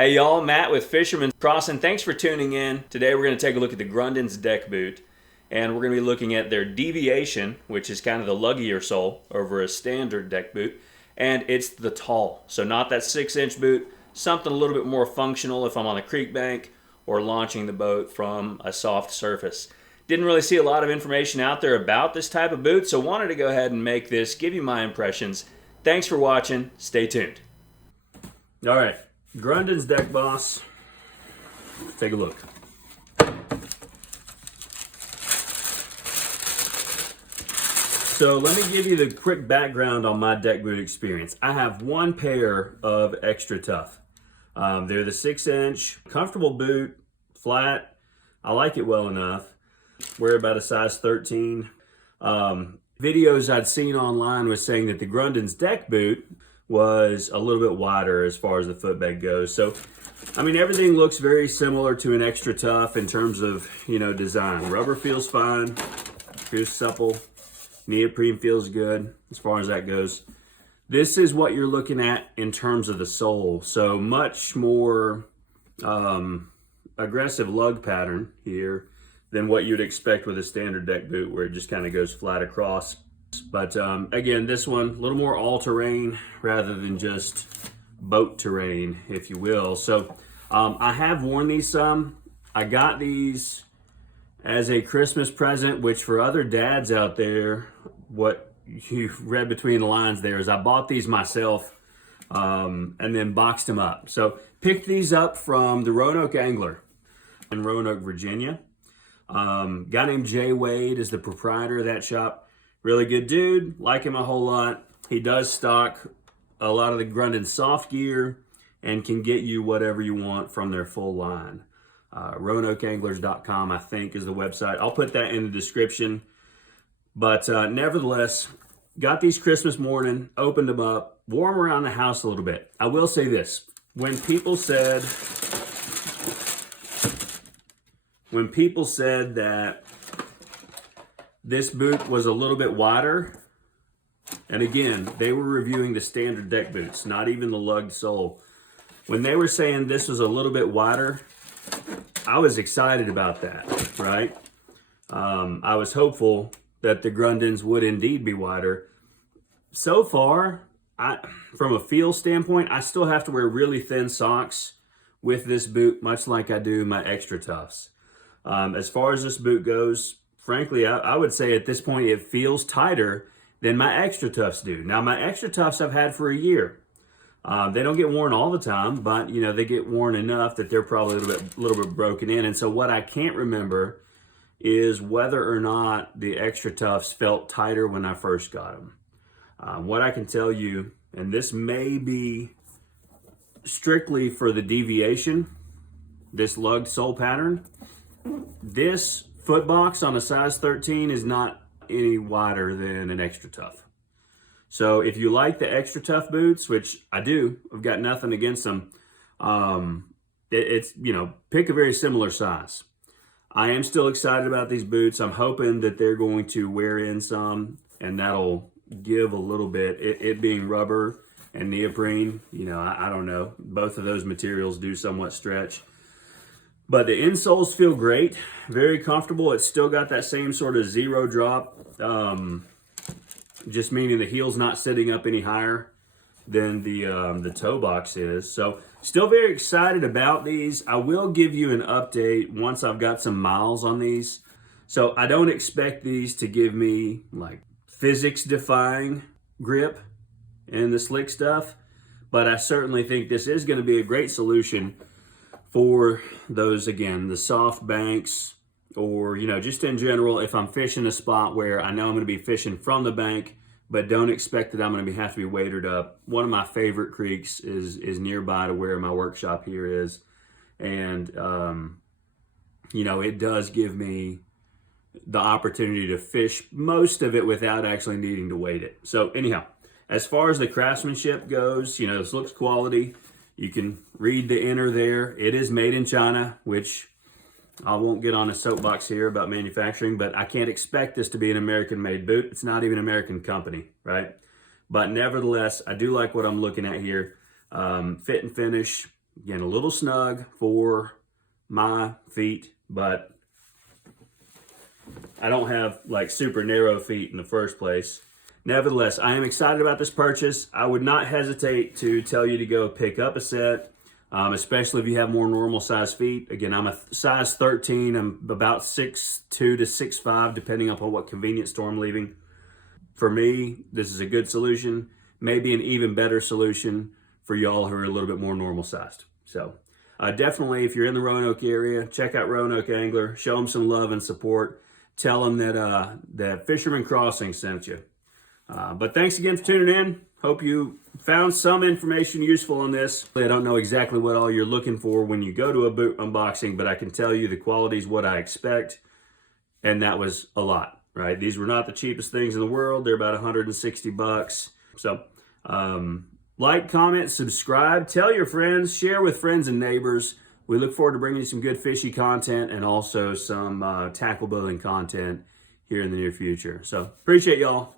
Hey y'all, Matt with Fisherman's Crossing. Thanks for tuning in. Today we're going to take a look at the Grundens deck boot, and we're going to be looking at their Deviation, which is kind of the luggier sole over a standard deck boot, and it's the tall. So not that 6-inch boot, something a little bit more functional if I'm on the creek bank or launching the boat from a soft surface. Didn't really see a lot of information out there about this type of boot, so wanted to go ahead and make this, give you my impressions. Thanks for watching. Stay tuned. All right. Grundens deck boss. Take a look. So let me give you the quick background on my deck boot experience. I have one pair of Extra Tough. They're the 6-inch, comfortable boot, flat. I like it well enough. Wear about a size 13. Videos I'd seen online was saying that the Grundens deck boot was a little bit wider as far as the footbed goes. So, I mean, everything looks very similar to an Extra Tough in terms of, design. Rubber feels fine, feels supple. Neoprene feels good as far as that goes. This is what you're looking at in terms of the sole. So much more aggressive lug pattern here than what you'd expect with a standard deck boot where it just kind of goes flat across. But again, this one, a little more all-terrain rather than just boat terrain, if you will. So I have worn these some. I got these as a Christmas present, which for other dads out there, what you've read between the lines there is I bought these myself and then boxed them up. So picked these up from the Roanoke Angler in Roanoke, Virginia. Guy named Jay Wade is the proprietor of that shop. Really good dude, like him a whole lot. He does stock a lot of the Grundens soft gear and can get you whatever you want from their full line. RoanokeAnglers.com, I think, is the website. I'll put that in the description. But nevertheless, got these Christmas morning, opened them up, wore them around the house a little bit. I will say this, when people said that this boot was a little bit wider, and again, they were reviewing the standard deck boots, not even the lugged sole. When they were saying this was a little bit wider, I was excited about that, right? I was hopeful that the Grundens would indeed be wider. So far, from a feel standpoint, I still have to wear really thin socks with this boot, much like I do my Extra Toughs. As far as this boot goes, frankly, I would say at this point it feels tighter than my Extra Toughs do. Now, my Extra Toughs I've had for a year. They don't get worn all the time, but they get worn enough that they're probably a little bit broken in. And so what I can't remember is whether or not the Extra Toughs felt tighter when I first got them. What I can tell you, and this may be strictly for the Deviation, this lugged sole pattern, this foot box on a size 13 is not any wider than an Extra Tough. So if you like the Extra Tough boots, which I do, I've got nothing against them, it's, pick a very similar size. I am still excited about these boots. I'm hoping that they're going to wear in some, and that'll give a little bit. It being rubber and neoprene, I don't know. Both of those materials do somewhat stretch. But the insoles feel great, very comfortable. It's still got that same sort of zero drop, just meaning the heel's not sitting up any higher than the toe box is. So still very excited about these. I will give you an update once I've got some miles on these. So I don't expect these to give me like physics defying grip and the slick stuff, but I certainly think this is going to be a great solution for those, again, the soft banks, or, just in general, if I'm fishing a spot where I know I'm going to be fishing from the bank, but don't expect that I'm going to have to be wadered up. One of my favorite creeks is nearby to where my workshop here is. And, it does give me the opportunity to fish most of it without actually needing to wade it. So anyhow, as far as the craftsmanship goes, this looks quality. You can read the inner there. It is made in China, which I won't get on a soapbox here about manufacturing, but I can't expect this to be an American-made boot. It's not even an American company, right? But nevertheless, I do like what I'm looking at here. Fit and finish, Again, a little snug for my feet, but I don't have like super narrow feet in the first place. Nevertheless, I am excited about this purchase. I would not hesitate to tell you to go pick up a set, especially if you have more normal size feet. Again, I'm a size 13. I'm about 6'2 to 6'5, depending upon what convenience store I'm leaving. For me, this is a good solution. Maybe an even better solution for y'all who are a little bit more normal sized. So definitely, if you're in the Roanoke area, check out Roanoke Angler. Show them some love and support. Tell them that Fisherman Crossing sent you. But thanks again for tuning in. Hope you found some information useful on this. I don't know exactly what all you're looking for when you go to a boot unboxing, but I can tell you the quality is what I expect. And that was a lot, right? These were not the cheapest things in the world. They're about 160 bucks. So like, comment, subscribe, tell your friends, share with friends and neighbors. We look forward to bringing you some good fishy content and also some tackle building content here in the near future. So appreciate y'all.